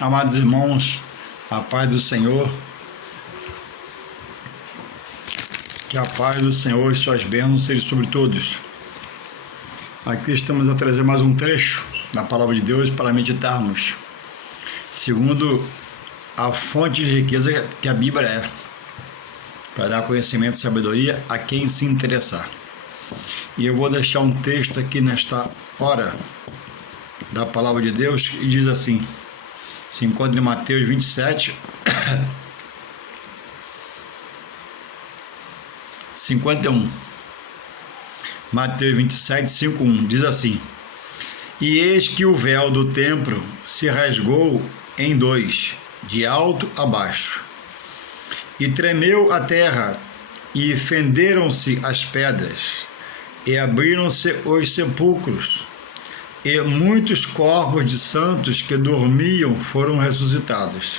Amados irmãos, a paz do Senhor, que a paz do Senhor e suas bênçãos sejam sobre todos. Aqui estamos a trazer mais um trecho da Palavra de Deus para meditarmos, segundo a fonte de riqueza que a Bíblia é, para dar conhecimento e sabedoria a quem se interessar. E eu vou deixar um texto aqui nesta hora da Palavra de Deus e diz assim, se encontra em Mateus 27, 51. Mateus 27, 51, diz assim: E eis que o véu do templo se rasgou em dois, de alto a baixo, e tremeu a terra, e fenderam-se as pedras, e abriram-se os sepulcros, e muitos corpos de santos que dormiam foram ressuscitados.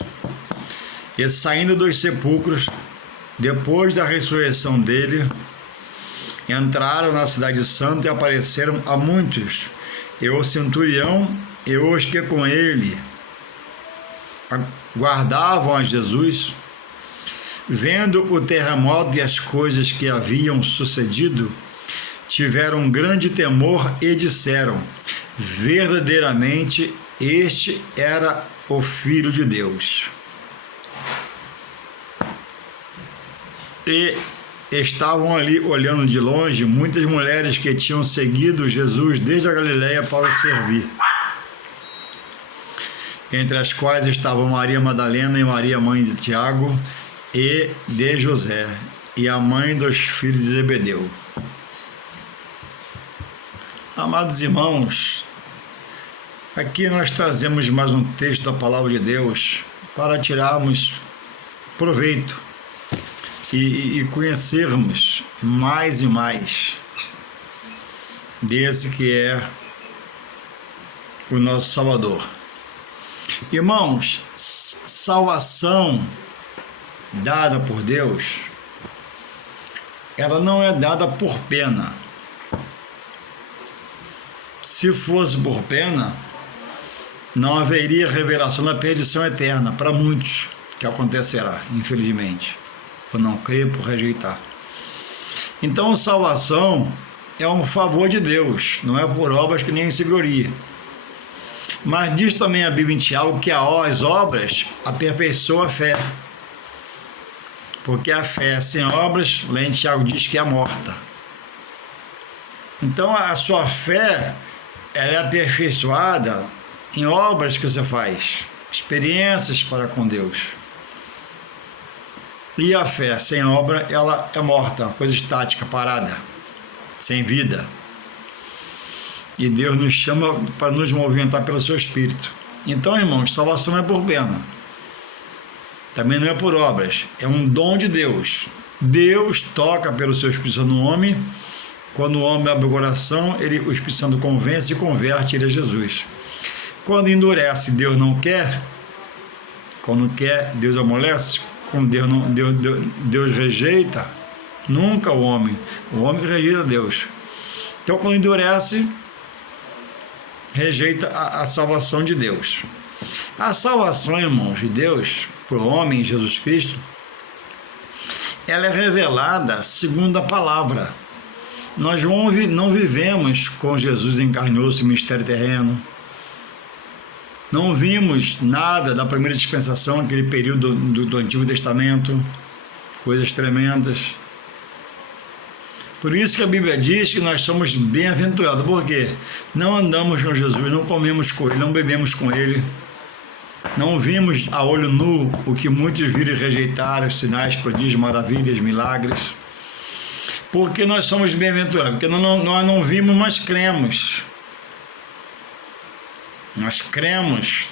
E saindo dos sepulcros, depois da ressurreição dele, entraram na cidade santa e apareceram a muitos, e o centurião e os que com ele guardavam a Jesus, vendo o terremoto e as coisas que haviam sucedido, tiveram grande temor e disseram: verdadeiramente este era o Filho de Deus. E estavam ali olhando de longe muitas mulheres que tinham seguido Jesus desde a Galileia para o servir, entre as quais estavam Maria Madalena e Maria, mãe de Tiago e de José, e a mãe dos filhos de Zebedeu. Amados irmãos, aqui nós trazemos mais um texto da Palavra de Deus para tirarmos proveito e conhecermos mais e mais desse que é o nosso Salvador. Irmãos, salvação dada por Deus, ela não é dada por pena. Se fosse por pena, não haveria revelação da perdição eterna para muitos, que acontecerá, infelizmente, por não crer, por rejeitar. Então, salvação é um favor de Deus, não é por obras que nem se gloria. Mas diz também a Bíblia em Tiago que as obras aperfeiçoam a fé, porque a fé sem obras, lá em Tiago diz que é morta. Então, a sua fé, ela é aperfeiçoada em obras que você faz, experiências para com Deus. E a fé sem obra, ela é morta, uma coisa estática, parada, sem vida. E Deus nos chama para nos movimentar pelo seu Espírito. Então, irmãos, salvação não é por pena, também não é por obras, é um dom de Deus. Deus toca pelo seu Espírito Santo no homem. Quando o homem abre o coração, o Espírito Santo convence e converte ele a Jesus. Quando endurece, Deus não quer. Quando quer, Deus amolece. Quando Deus rejeita, nunca o homem rejeita Deus. Então, quando endurece, rejeita a salvação de Deus. A salvação, irmãos, de Deus, por homem, Jesus Cristo, ela é revelada segundo a palavra. Nós não vivemos com Jesus encarnou-se no ministério terreno. Não vimos nada da primeira dispensação, aquele período do Antigo Testamento, coisas tremendas. Por isso que a Bíblia diz que nós somos bem-aventurados, porque não andamos com Jesus, não comemos com Ele, não bebemos com Ele, não vimos a olho nu o que muitos viram e rejeitaram, sinais, prodígios, maravilhas, milagres. Porque nós somos bem-aventurados, porque nós não vimos, mas cremos. Nós cremos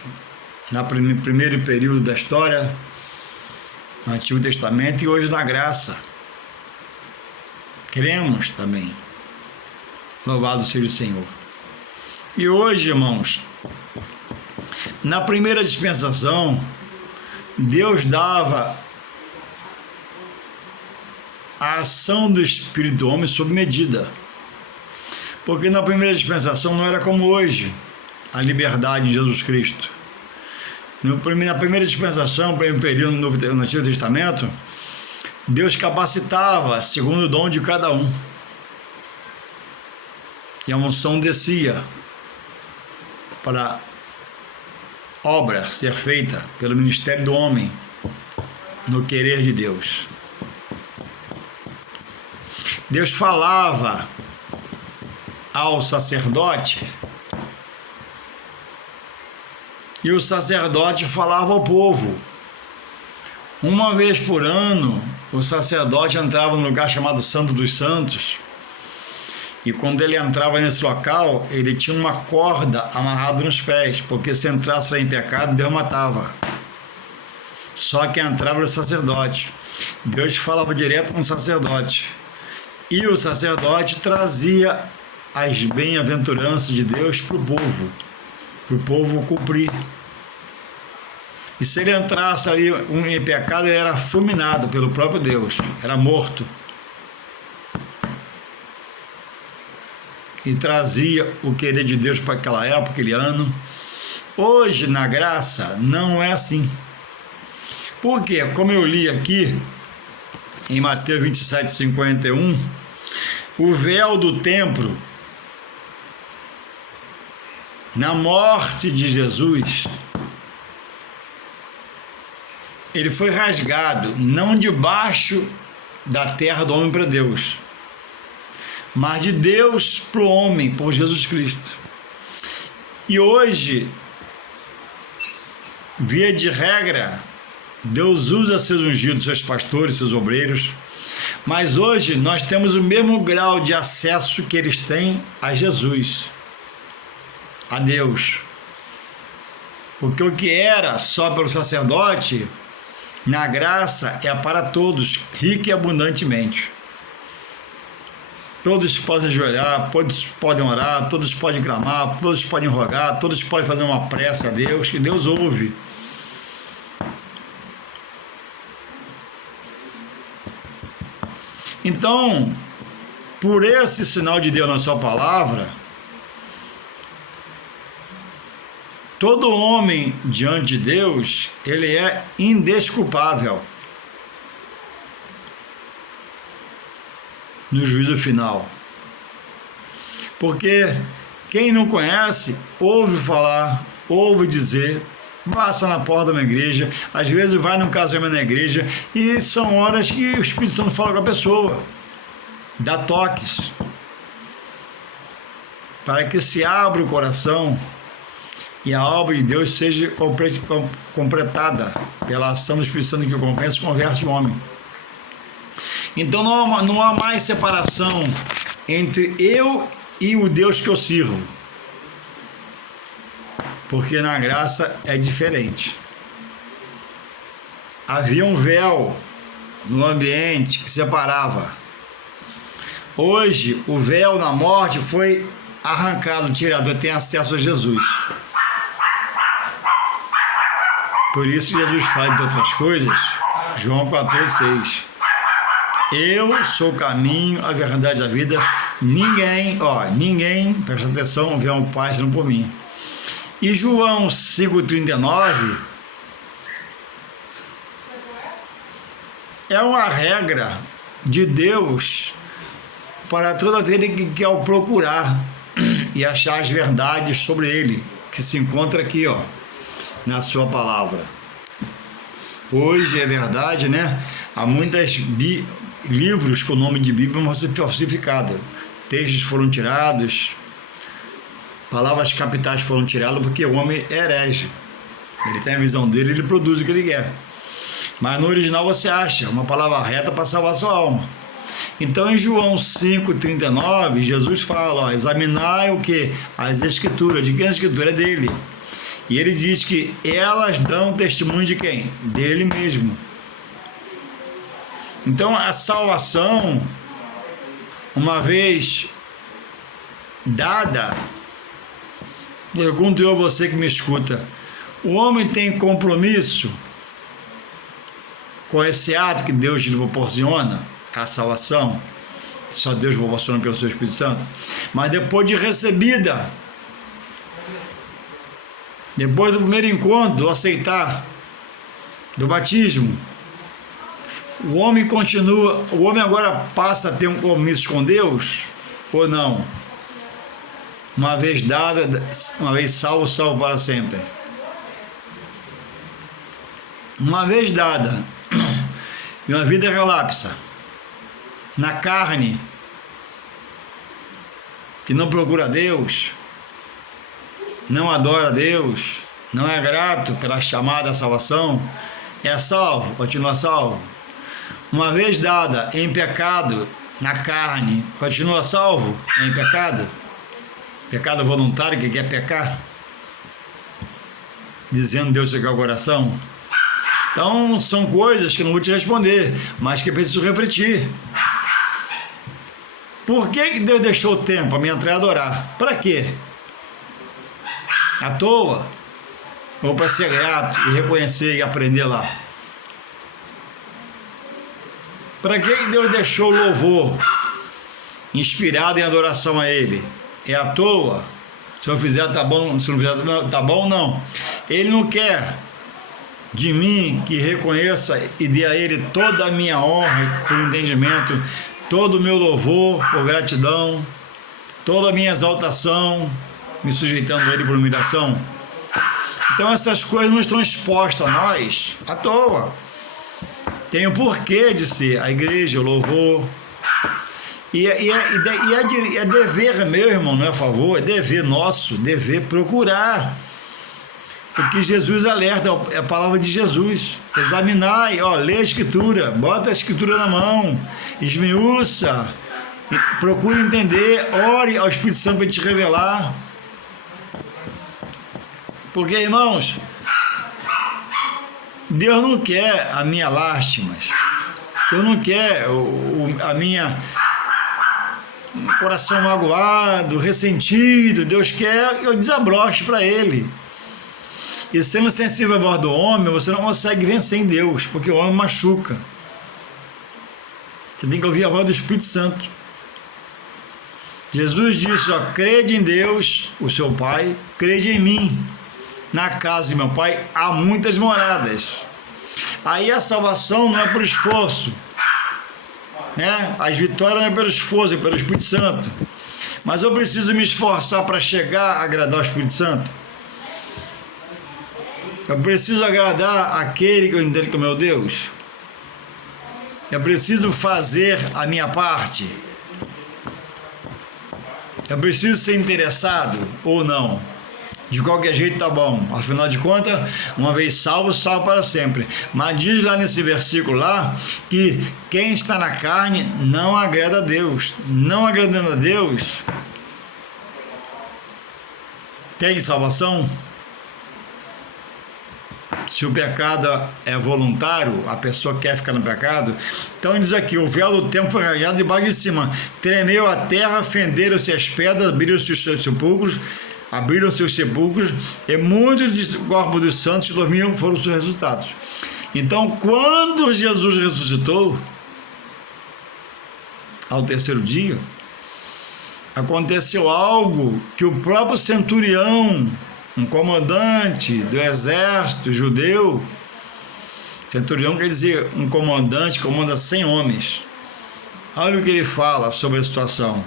no primeiro período da história, no Antigo Testamento, e hoje na graça. Cremos também. Louvado seja o Senhor. E hoje, irmãos, na primeira dispensação, Deus dava a ação do Espírito do homem sob medida. Porque na primeira dispensação não era como hoje, a liberdade em Jesus Cristo. Na primeira dispensação, no primeiro período no Antigo Testamento, Deus capacitava segundo o dom de cada um. E a unção descia para a obra ser feita pelo ministério do homem no querer de Deus. Deus falava ao sacerdote e o sacerdote falava ao povo. Uma vez por ano, o sacerdote entrava no lugar chamado Santo dos Santos, e quando ele entrava nesse local, ele tinha uma corda amarrada nos pés, porque se entrasse em pecado, Deus matava. Só que entrava o sacerdote. Deus falava direto com o sacerdote. E o sacerdote trazia as bem-aventuranças de Deus para o povo cumprir. E se ele entrasse ali em pecado, ele era fulminado pelo próprio Deus, era morto. E trazia o querer de Deus para aquela época, aquele ano. Hoje, na graça, não é assim. Porque, como eu li aqui, em Mateus 27:51, o véu do templo, na morte de Jesus, ele foi rasgado, não debaixo da terra do homem para Deus, mas de Deus para o homem, por Jesus Cristo. E hoje, via de regra, Deus usa seus ungidos, seus pastores, seus obreiros, mas hoje nós temos o mesmo grau de acesso que eles têm a Jesus, a Deus. Porque o que era só pelo sacerdote, na graça é para todos, rica e abundantemente. Todos podem ajoelhar, todos podem orar, todos podem clamar, todos podem rogar, todos podem fazer uma prece a Deus, que Deus ouve. Então, por esse sinal de Deus na sua palavra, todo homem diante de Deus, ele é indesculpável no juízo final. Porque quem não conhece, ouve falar, ouve dizer, passa na porta de uma igreja, às vezes vai num casamento na igreja, e são horas que o Espírito Santo fala com a pessoa, dá toques, para que se abra o coração e a obra de Deus seja completada pela ação do Espírito Santo que convence o homem. Então não há mais separação entre eu e o Deus que eu sirvo, porque na graça é diferente. Havia um véu no ambiente que separava. Hoje o véu na morte foi arrancado, tirado, eu tenho acesso a Jesus. Por isso Jesus fala de outras coisas, João 14:6. Eu sou o caminho, a verdade e a vida. Ninguém, presta atenção, vê um Pai senão por mim. E João 5:39 é uma regra de Deus para todo aquele que quer o procurar e achar as verdades sobre ele, que se encontra aqui, na sua palavra. Hoje é verdade, né? Há muitos livros com o nome de Bíblia vão ser falsificados. Textos foram tirados, palavras capitais foram tiradas, porque o homem é herege. Ele tem a visão dele, ele produz o que ele quer. Mas no original você acha uma palavra reta para salvar a sua alma. Então em João 5:39, Jesus fala, examinai o que? As escrituras. De quem a escritura? É dele. E ele diz que elas dão testemunho de quem? Dele mesmo. Então a salvação, uma vez dada, pergunto eu a você que me escuta, o homem tem compromisso com esse ato que Deus lhe proporciona, a salvação, que só Deus proporciona pelo seu Espírito Santo, mas depois de recebida, Depois do primeiro encontro, do aceitar, do batismo, o homem agora passa a ter um compromisso com Deus ou não? Uma vez dada, uma vez salvo, salvo para sempre. Uma vez dada, e uma vida relapsa, na carne, que não procura Deus, não adora Deus, não é grato pela chamada à salvação, é salvo, continua salvo. Uma vez dada em pecado, na carne, continua salvo em pecado. Pecado voluntário, que quer pecar, dizendo Deus que é o coração. Então, são coisas que não vou te responder, mas que preciso refletir. Por que Deus deixou o tempo para me entrar e adorar? Para quê? À toa? Ou para ser grato e reconhecer e aprender lá? Para que Deus deixou o louvor inspirado em adoração a Ele? É à toa? Se eu fizer, tá bom. Se não fizer, tá bom, não. Ele não quer de mim que reconheça e dê a Ele toda a minha honra por entendimento, todo o meu louvor por gratidão, toda a minha exaltação, me sujeitando a Ele por humilhação. Então essas coisas não estão expostas a nós à toa. Tem o porquê de ser a igreja, o louvor. E é dever meu, irmão, não é favor, é dever nosso, dever procurar. Porque Jesus alerta, é a palavra de Jesus. Examinai, lê a Escritura, bota a Escritura na mão, esmiuça, procure entender, ore ao Espírito Santo para te revelar. Porque, irmãos, Deus não quer a minha lástima, Deus não quer a minha coração magoado, ressentido. Deus quer que eu desabroche para Ele. E sendo sensível à voz do homem, você não consegue vencer em Deus, porque o homem machuca. Você tem que ouvir a voz do Espírito Santo. Jesus disse, crede em Deus, o seu Pai, crede em mim. Na casa de meu Pai há muitas moradas. Aí a salvação não é por esforço, né? As vitórias não é pelo esforço, é pelo Espírito Santo. Mas eu preciso me esforçar para chegar a agradar o Espírito Santo. Eu preciso agradar aquele que eu entendo que é o meu Deus. Eu preciso fazer a minha parte. Eu preciso ser interessado ou não. De qualquer jeito tá bom. Afinal de contas, uma vez salvo, salvo para sempre. Mas diz lá nesse versículo lá que quem está na carne não agrada a Deus. Não agradando a Deus, tem salvação? Se o pecado é voluntário, a pessoa quer ficar no pecado. Então diz aqui, o véu do templo foi rasgado debaixo de cima. Tremeu a terra, fenderam-se as pedras, abriram-se os seus sepulcros, e muitos dos corpos dos santos que dormiam foram os seus resultados. Então, quando Jesus ressuscitou, ao terceiro dia, aconteceu algo que o próprio centurião, um comandante do exército judeu, centurião quer dizer um comandante que comanda 100 homens. Olha o que ele fala sobre a situação.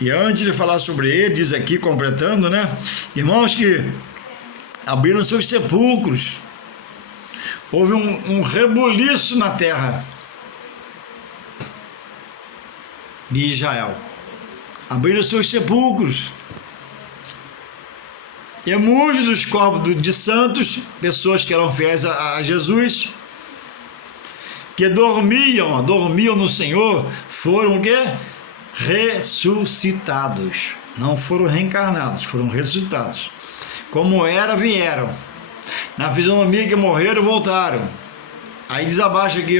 E antes de falar sobre ele, diz aqui, completando, né? Irmãos, que abriram seus sepulcros. Houve um rebuliço na terra de Israel. Abriram seus sepulcros. E muitos dos corpos de santos, pessoas que eram fiéis a Jesus, que dormiam no Senhor, foram o quê? Ressuscitados. Não foram reencarnados, foram ressuscitados. Como era, vieram. Na fisionomia que morreram, voltaram. Aí diz abaixo aqui,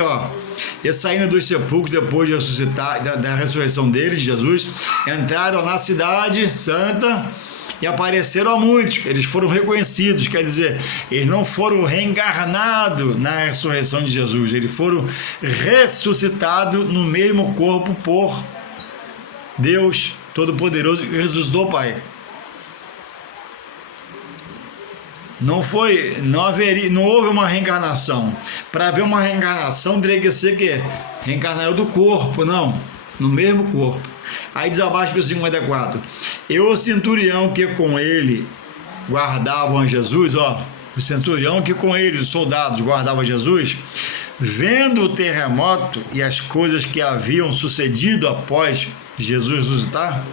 eles saíram dos sepulcros depois de ressuscitar, da ressurreição deles, Jesus, entraram na cidade santa e apareceram a muitos. Eles foram reconhecidos, quer dizer, eles não foram reencarnados na ressurreição de Jesus, eles foram ressuscitados no mesmo corpo por Deus Todo-Poderoso que ressuscitou o Pai. Não houve uma reencarnação. Para haver uma reencarnação, teria que ser que reencarnar do corpo, não, no mesmo corpo. Aí diz abaixo do 54: e o centurião que com ele guardavam a Jesus, o centurião que com ele, os soldados, guardavam Jesus, vendo o terremoto e as coisas que haviam sucedido após Jesus ressuscitar,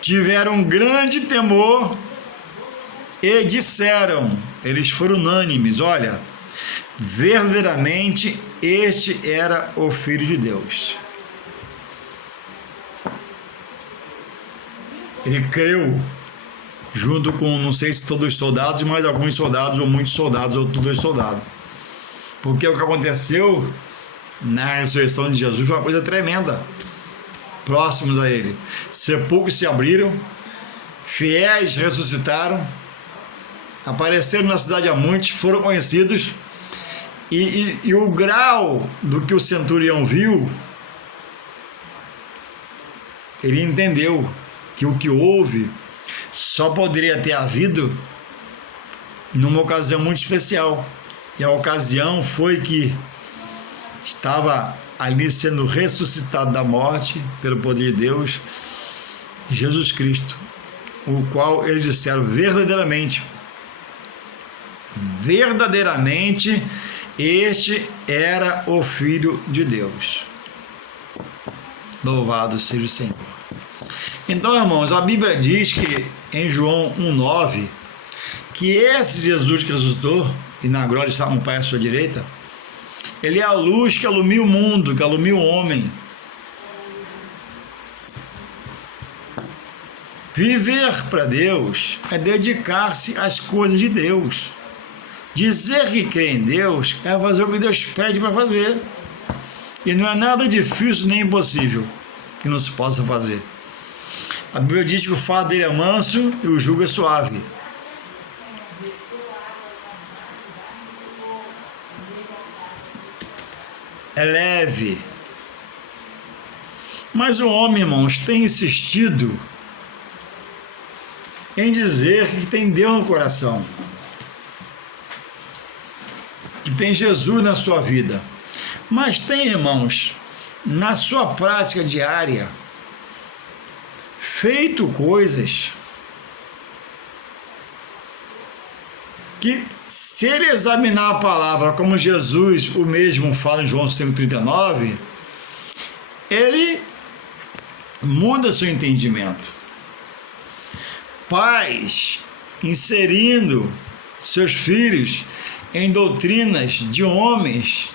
tiveram grande temor e disseram, eles foram unânimes: olha, verdadeiramente este era o Filho de Deus. Ele creu junto com, não sei se todos os soldados, mas alguns soldados, ou muitos soldados, ou todos os soldados. Porque o que aconteceu na ressurreição de Jesus foi uma coisa tremenda. Próximos a ele, sepulcros se abriram, fiéis ressuscitaram, apareceram na cidade a muitos, foram conhecidos, e o grau do que o centurião viu, ele entendeu que o que houve só poderia ter havido numa ocasião muito especial, e a ocasião foi que estava ali sendo ressuscitado da morte pelo poder de Deus, Jesus Cristo, o qual eles disseram: verdadeiramente, este era o Filho de Deus. Louvado seja o Senhor. Então, irmãos, a Bíblia diz que em João 1,9, que esse Jesus que ressuscitou, e na glória está um Pai à sua direita, ele é a luz que alumia o mundo, que alumia o homem. Viver para Deus é dedicar-se às coisas de Deus. Dizer que crê em Deus é fazer o que Deus pede para fazer. E não é nada difícil nem impossível que não se possa fazer. A Bíblia diz que o fardo dele é manso e o jugo é suave. É leve. Mas o homem, irmãos, tem insistido em dizer que tem Deus no coração, que tem Jesus na sua vida, mas tem, irmãos, na sua prática diária, feito coisas que, se ele examinar a palavra como Jesus o mesmo fala em João 5,39, ele muda seu entendimento. Pais inserindo seus filhos em doutrinas de homens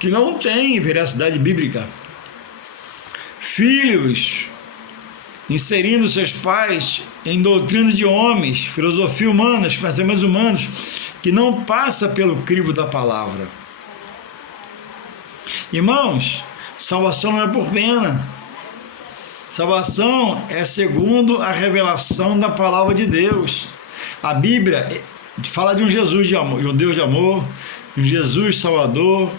que não têm veracidade bíblica. Filhos inserindo seus pais em doutrinas de homens, filosofia humana, pensamentos humanos, que não passa pelo crivo da palavra. Irmãos, salvação não é por pena. Salvação é segundo a revelação da palavra de Deus. A Bíblia fala de um Jesus de amor, de um Deus de amor, de um Jesus Salvador,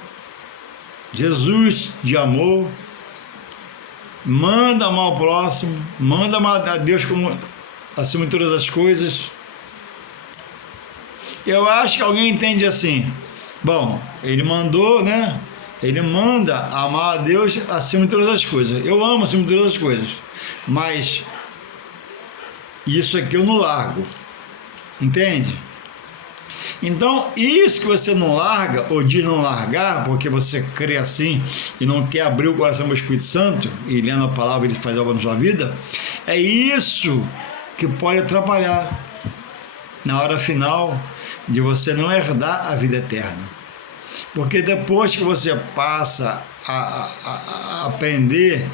Jesus de amor. Manda amar ao próximo, manda amar a Deus como acima de todas as coisas. Eu acho que alguém entende assim: bom, ele mandou, né? Ele manda amar a Deus acima de todas as coisas. Eu amo acima de todas as coisas, mas isso aqui eu não largo, entende? Então, isso que você não larga, ou diz não largar, porque você crê assim e não quer abrir o coração ao Espírito Santo, e lendo a palavra ele faz algo na sua vida, é isso que pode atrapalhar na hora final de você não herdar a vida eterna. Porque depois que você passa a aprender,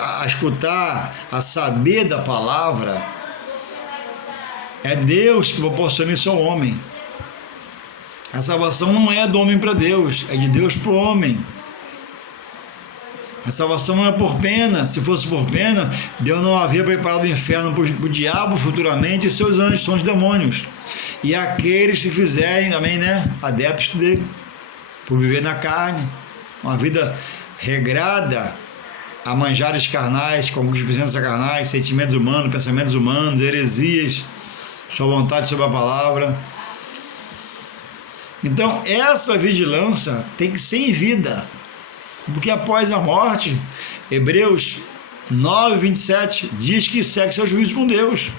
a escutar, a saber da palavra, é Deus que proporciona isso ao homem. A salvação não é do homem para Deus, é de Deus para o homem. A salvação não é por pena. Se fosse por pena, Deus não havia preparado o inferno para o diabo futuramente e seus anjos, são os demônios. E aqueles que fizerem também, né, adeptos dele, por viver na carne, uma vida regrada, a manjares carnais, concupiscências carnais, sentimentos humanos, pensamentos humanos, heresias, sua vontade sobre a palavra. Então, essa vigilância tem que ser em vida, porque após a morte, Hebreus 9, 27, diz que segue seu juízo com Deus.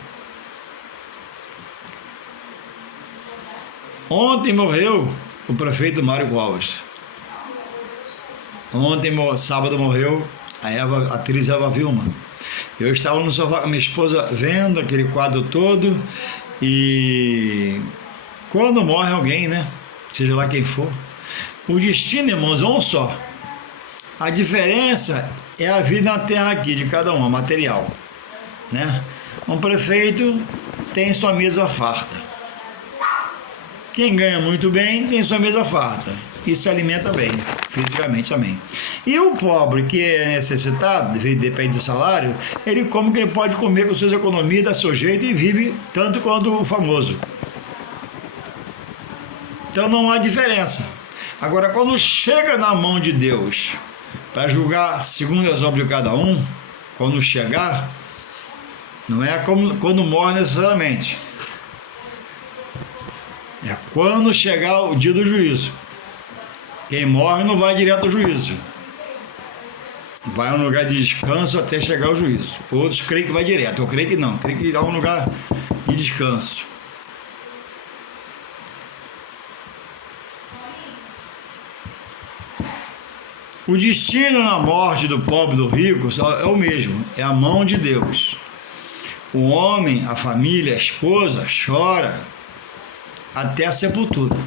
Ontem morreu o prefeito Mário Covas. Ontem, sábado, morreu a atriz Eva Vilma. Eu estava no sofá com minha esposa vendo aquele quadro todo, e quando morre alguém, né, seja lá quem for, o destino, irmãos, é um só. A diferença é a vida na terra aqui, de cada um, a material, né? Um prefeito tem sua mesa farta. Quem ganha muito bem tem sua mesa farta e se alimenta bem, fisicamente também. E o pobre, que é necessitado, depende do salário, ele come o que ele pode comer com suas economias, dá seu jeito e vive tanto quanto o famoso. Então não há diferença. Agora, quando chega na mão de Deus para julgar segundo as obras de cada um, quando chegar, não é como quando morre necessariamente. É quando chegar o dia do juízo. Quem morre não vai direto ao juízo. Vai a um lugar de descanso até chegar ao juízo. Outros creem que vai direto. Eu creio que não. Eu creio que há um lugar de descanso. O destino na morte do pobre e do rico é o mesmo, é a mão de Deus. O homem, a família, a esposa chora até a sepultura.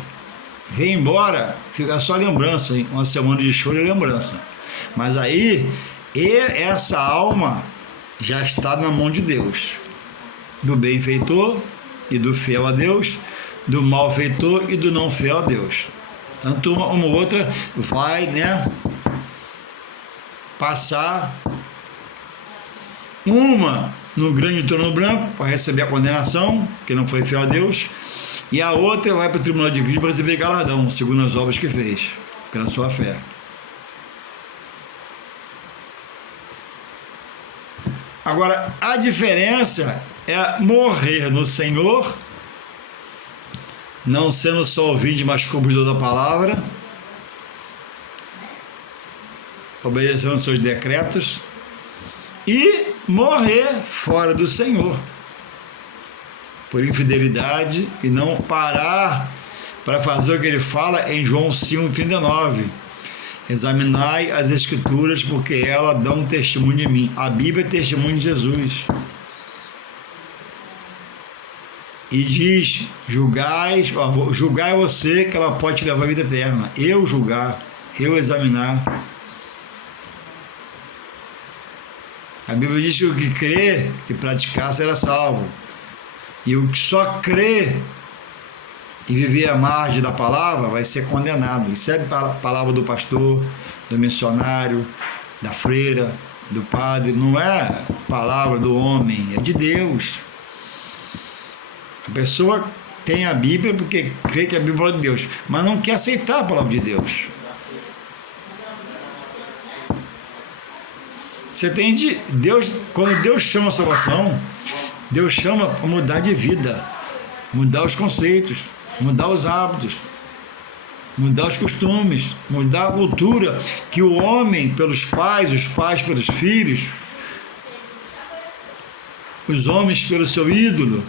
Vem embora, fica só lembrança, uma semana de choro e lembrança. Mas aí, essa alma já está na mão de Deus, do benfeitor e do fiel a Deus, do malfeitor e do não fiel a Deus. Tanto uma ou outra vai, né, passar uma no grande trono branco para receber a condenação, que não foi fiel a Deus, e a outra vai para o tribunal de Cristo para receber galardão, segundo as obras que fez, pela sua fé. Agora, a diferença é morrer no Senhor, não sendo só ouvinte, mas cumpridor da palavra, obedecendo aos seus decretos, e morrer fora do Senhor, por infidelidade, e não parar para fazer o que ele fala em João 5,39. Examinai as Escrituras, porque elas dão testemunho de mim. A Bíblia é testemunho de Jesus. E diz, julgai você, que ela pode te levar à vida eterna. Eu julgar, eu examinar. A Bíblia diz que o que crê e praticar será salvo. E o que só crê e viver à margem da palavra vai ser condenado. Isso é a palavra do pastor, do missionário, da freira, do padre. Não é palavra do homem, é de Deus. A pessoa tem a Bíblia porque crê que a Bíblia é a palavra de Deus, mas não quer aceitar a palavra de Deus. Você entende? Deus, quando Deus chama a salvação, Deus chama para mudar de vida, mudar os conceitos, mudar os hábitos, mudar os costumes, mudar a cultura que o homem pelos pais, os pais pelos filhos, os homens pelo seu ídolo,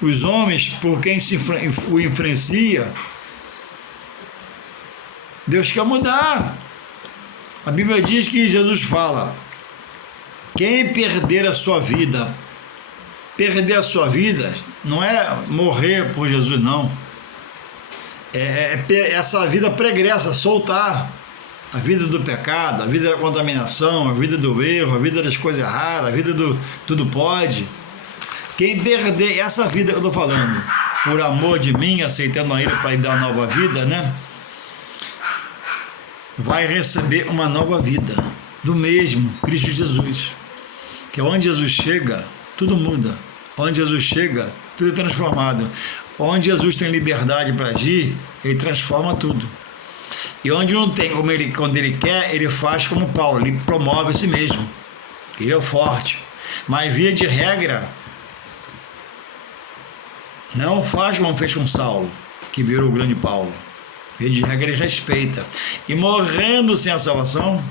os homens por quem o influencia. Deus quer mudar. A Bíblia diz que Jesus fala: quem perder a sua vida, perder a sua vida não é morrer por Jesus, não. É essa vida pregressa, soltar a vida do pecado, a vida da contaminação, a vida do erro, a vida das coisas erradas, a vida do tudo pode. Quem perder essa vida que eu estou falando, por amor de mim, aceitando a Ele para lhe dar uma nova vida, né? Vai receber uma nova vida do mesmo Cristo Jesus. Que onde Jesus chega, tudo muda. Onde Jesus chega, tudo é transformado. Onde Jesus tem liberdade para agir, Ele transforma tudo. E onde não tem, quando ele quer, ele faz como Paulo, ele promove a si mesmo. Ele é o forte. Mas via de regra, não faz como fez com Saulo, que virou o grande Paulo. Via de regra ele respeita. E morrendo sem a salvação,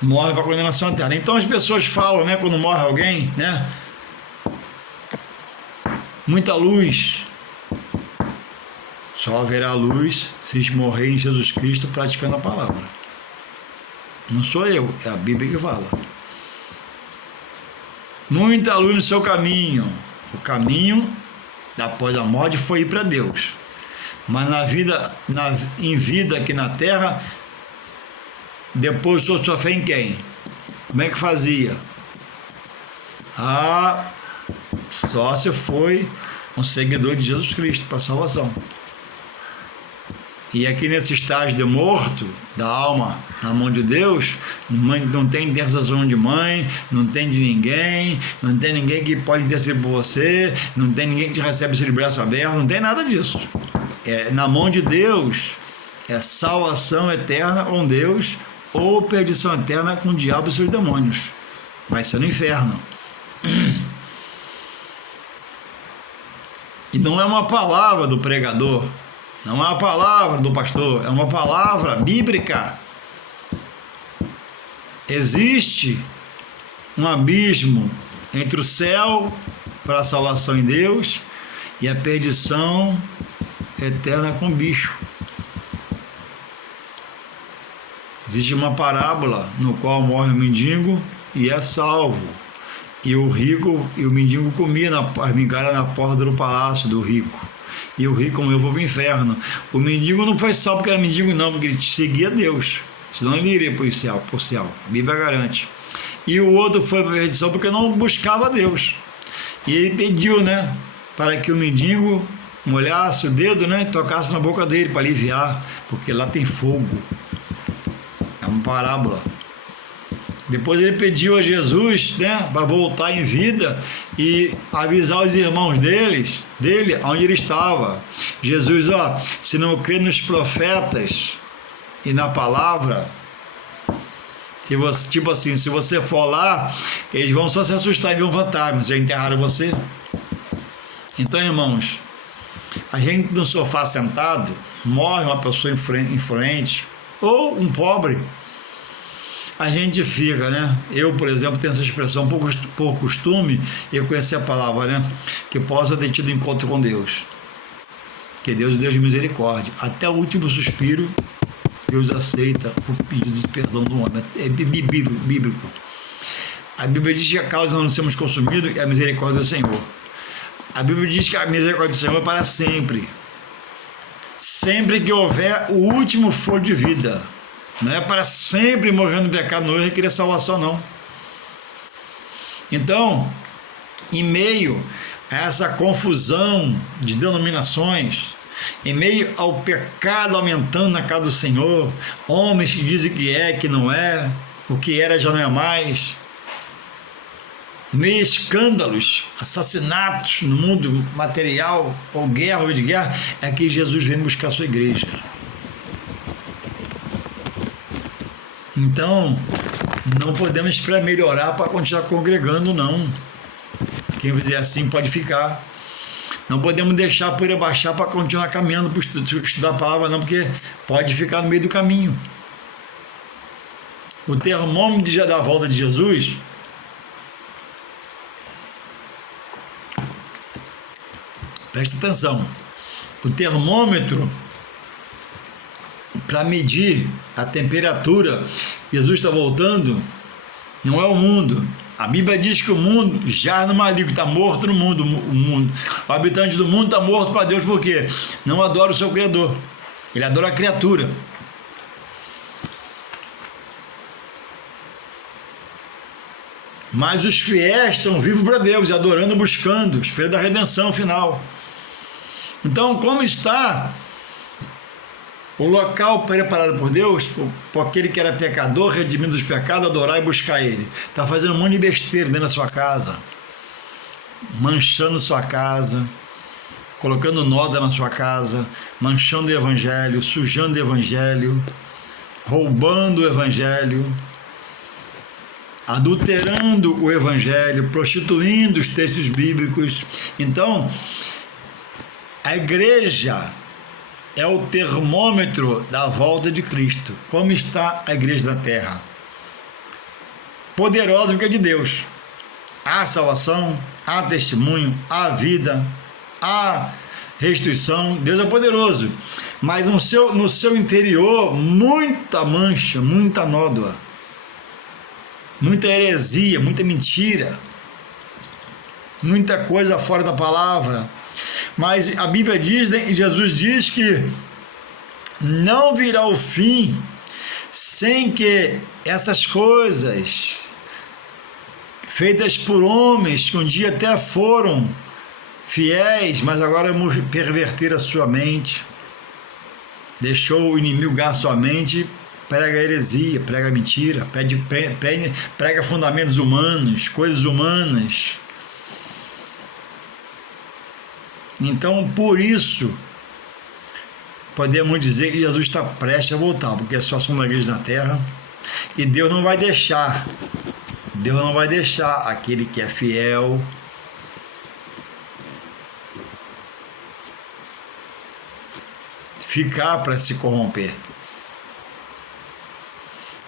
morre para a condenação eterna. Então as pessoas falam, né, quando morre alguém, né? Muita luz. Só haverá luz se morrer em Jesus Cristo praticando a palavra. Não sou eu, é a Bíblia que fala. Muita luz no seu caminho. O caminho após a morte foi ir para Deus. Mas em vida aqui na terra, depositou sua fé em quem? Como é que fazia? Só se foi um seguidor de Jesus Cristo para a salvação. E aqui nesse estágio de morto, da alma na mão de Deus, não tem intercessão de mãe, não tem de ninguém, não tem ninguém que pode interceder por você, não tem ninguém que te recebe de braço aberto, não tem nada disso. Na mão de Deus é salvação eterna com Deus ou perdição eterna com o diabo e seus demônios. Vai ser no inferno. E não é uma palavra do pregador, não é uma palavra do pastor, é uma palavra bíblica. Existe um abismo entre o céu para a salvação em Deus e a perdição eterna com o bicho. Existe uma parábola no qual morre o mendigo e é salvo. E o rico e o mendigo comia as migalhas na porta do palácio do rico. E o rico morreu para o inferno. O mendigo não foi salvo porque era mendigo, não, porque ele seguia Deus. Senão ele iria para o céu. A Bíblia garante. E o outro foi para a perdição porque não buscava Deus. E ele pediu, né, para que o mendigo molhasse o dedo, né, tocasse na boca dele para aliviar, porque lá tem fogo. É uma parábola. Depois ele pediu a Jesus, né, para voltar em vida e avisar os irmãos dele onde ele estava. Jesus, se não crê nos profetas e na palavra, se você for lá, eles vão só se assustar e ver um fantasma, já enterraram você. Então, irmãos, a gente no sofá sentado, morre uma pessoa influente ou um pobre, a gente fica, né? Eu, por exemplo, tenho essa expressão por costume, eu conheci a palavra, né? Que possa ter tido encontro com Deus. Que Deus é Deus de misericórdia. Até o último suspiro, Deus aceita o pedido de perdão do homem. É bíblico. A Bíblia diz que a causa de nós não sermos consumidos é a misericórdia do Senhor. A Bíblia diz que a misericórdia do Senhor é para sempre. Sempre que houver o último fôlego de vida. Não é para sempre morrer no pecado, não requer salvação, não. Então, em meio a essa confusão de denominações, em meio ao pecado aumentando na casa do Senhor, homens que dizem que não é, o que era já não é mais, meio a escândalos, assassinatos no mundo material, ou guerra ou de guerra, é que Jesus vem buscar a sua igreja. Então, não podemos esperar melhorar para continuar congregando, não. Quem fizer assim pode ficar. Não podemos deixar por baixar para continuar caminhando para estudar a palavra, não, porque pode ficar no meio do caminho. O termômetro da volta de Jesus, presta atenção, o termômetro para medir a temperatura, Jesus está voltando, não é o mundo. A Bíblia diz que o mundo já no maligno, está morto no mundo, o habitante do mundo está morto para Deus, porque não adora o seu Criador, ele adora a criatura. Mas os fiéis estão vivos para Deus, adorando, buscando, esperando a redenção final. Então, como está o local preparado por Deus, por aquele que era pecador, redimindo os pecados, adorar e buscar Ele? Está fazendo um monte de besteira dentro da sua casa, manchando sua casa, colocando noda na sua casa, manchando o evangelho, sujando o evangelho, roubando o evangelho, adulterando o evangelho, prostituindo os textos bíblicos. Então, a igreja é o termômetro da volta de Cristo. Como está a igreja da terra? Poderosa porque é de Deus. Há salvação, há testemunho, há vida, há restituição. Deus é poderoso, mas no seu interior muita mancha, muita nódoa, muita heresia, muita mentira, muita coisa fora da palavra. Mas a Bíblia diz, Jesus diz que não virá o fim sem que essas coisas feitas por homens que um dia até foram fiéis, mas agora perverteram a sua mente, deixou o inimigo ganhar sua mente, prega heresia, prega mentira, prega fundamentos humanos, coisas humanas. Então, por isso, podemos dizer que Jesus está prestes a voltar, porque é só uma igreja na terra, e Deus não vai deixar aquele que é fiel ficar para se corromper.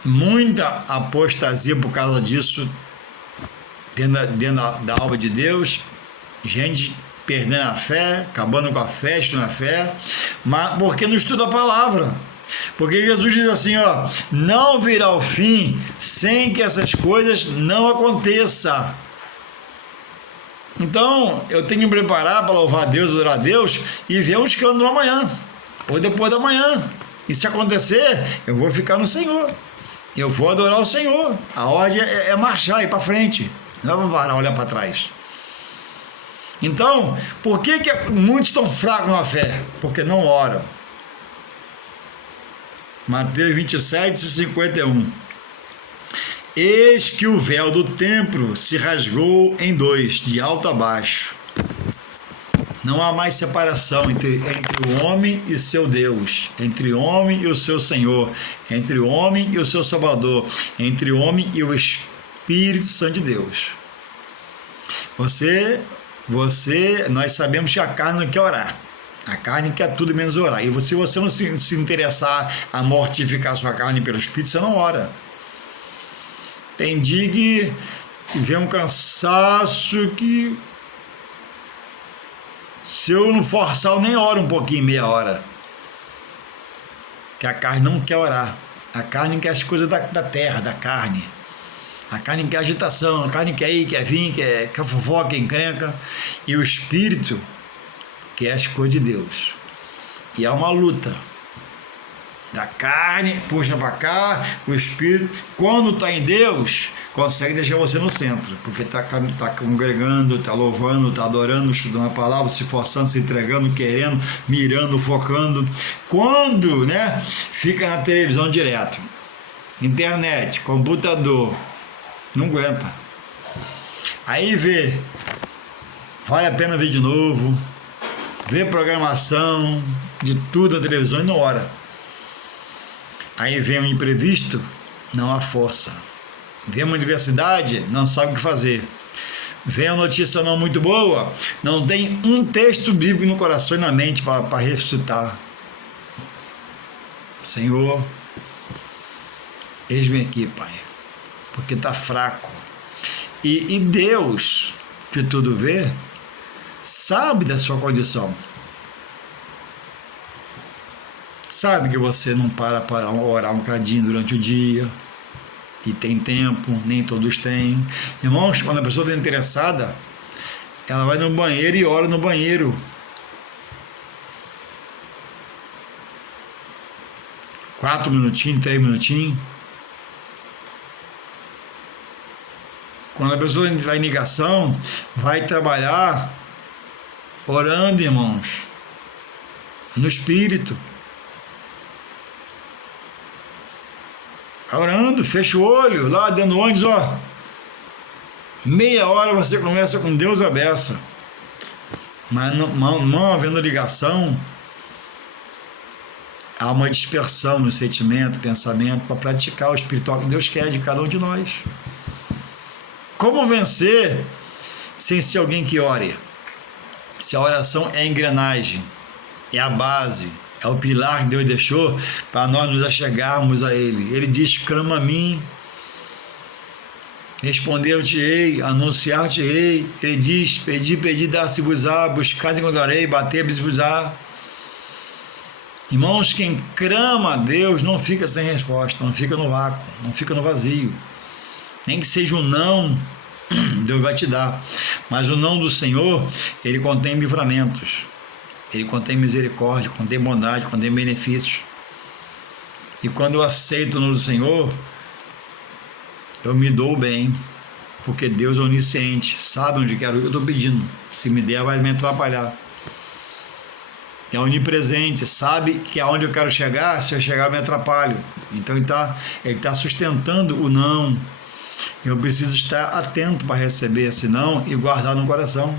Muita apostasia por causa disso dentro da alma de Deus, gente perdendo a fé, acabando com a fé, estudando a fé, mas porque não estuda a palavra. Porque Jesus diz assim, ó, não virá o fim sem que essas coisas não aconteçam. Então, eu tenho que me preparar para louvar a Deus, adorar a Deus e ver um escândalo amanhã, ou depois da manhã. E se acontecer, eu vou ficar no Senhor. Eu vou adorar o Senhor. A ordem é marchar, ir para frente. Não vamos parar, olhar para trás. Então, por que muitos estão fracos na fé? Porque não oram. Mateus 27, 51. Eis que o véu do templo se rasgou em dois, de alto a baixo. Não há mais separação entre o homem e seu Deus, entre o homem e o seu Senhor, entre o homem e o seu Salvador, entre o homem e o Espírito Santo de Deus. Nós sabemos que a carne não quer orar. A carne quer tudo menos orar. E se você não se interessar a mortificar a sua carne pelo Espírito, você não ora. Tem dia que vem um cansaço que, se eu não forçar, eu nem oro um pouquinho, meia hora. Que a carne não quer orar. A carne quer as coisas da terra, da carne. A carne quer agitação, a carne quer ir, quer vir, quer fofoca, quer encrenca. E o Espírito quer as coisas de Deus. E há uma luta. Da carne, puxa para cá, o Espírito, quando está em Deus, consegue deixar você no centro, porque está congregando, está louvando, está adorando, estudando a palavra, se forçando, se entregando, querendo, mirando, focando. Quando, fica na televisão direto, internet, computador, não aguenta. Aí vale a pena ver de novo, ver programação de tudo na televisão e não ora. Aí vem um imprevisto, não há força. Vem uma adversidade, não sabe o que fazer. Vem uma notícia não muito boa, não tem um texto bíblico no coração e na mente para ressuscitar. Senhor, eis-me aqui, Pai, porque está fraco. E Deus, que tudo vê, sabe da sua condição. Sabe que você não para orar um bocadinho durante o dia, e tem tempo, nem todos têm. Irmãos, quando a pessoa está interessada, ela vai no banheiro e ora no banheiro. 4 minutinhos, 3 minutinhos. Quando a pessoa está em ligação, vai trabalhar orando, irmãos, no Espírito. Orando, fecha o olho, lá dentro do ônibus, meia hora você começa com Deus à beça. Mas não havendo ligação, há uma dispersão no sentimento, pensamento, para praticar o espiritual que Deus quer de cada um de nós. Como vencer sem ser alguém que ore? Se a oração é a engrenagem, é a base, é o pilar que Deus deixou para nós nos achegarmos a Ele. Ele diz: clama a mim, responder-te-ei, anunciar-te-ei. Ele diz: pedi, dar-se-vos-á, buscar, encontrarei, bater, abrir-se-vos-á. Irmãos, quem clama a Deus não fica sem resposta, não fica no vácuo, não fica no vazio. Nem que seja um não, Deus vai te dar. Mas o não do Senhor, ele contém livramentos, ele contém misericórdia, contém bondade, contém benefícios. E quando eu aceito o não do Senhor, eu me dou bem, porque Deus é onisciente, sabe onde quero ir, eu estou pedindo. Se me der, vai me atrapalhar. É onipresente, sabe que aonde eu quero chegar, se eu chegar eu me atrapalho. Então ele tá sustentando o não. Eu preciso estar atento para receber esse não e guardar no coração.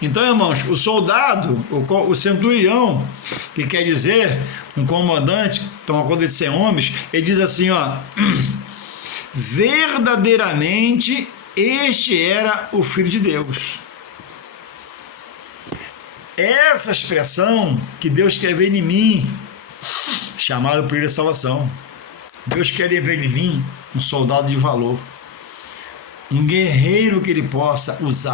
Então, irmãos, o soldado, o centurião, que quer dizer um comandante, toma conta de 100 homens, ele diz assim, ó: verdadeiramente este era o Filho de Deus. Essa expressão que Deus quer ver em mim, chamado por ele de salvação. Deus quer ver em mim um soldado de valor, um guerreiro que ele possa usar.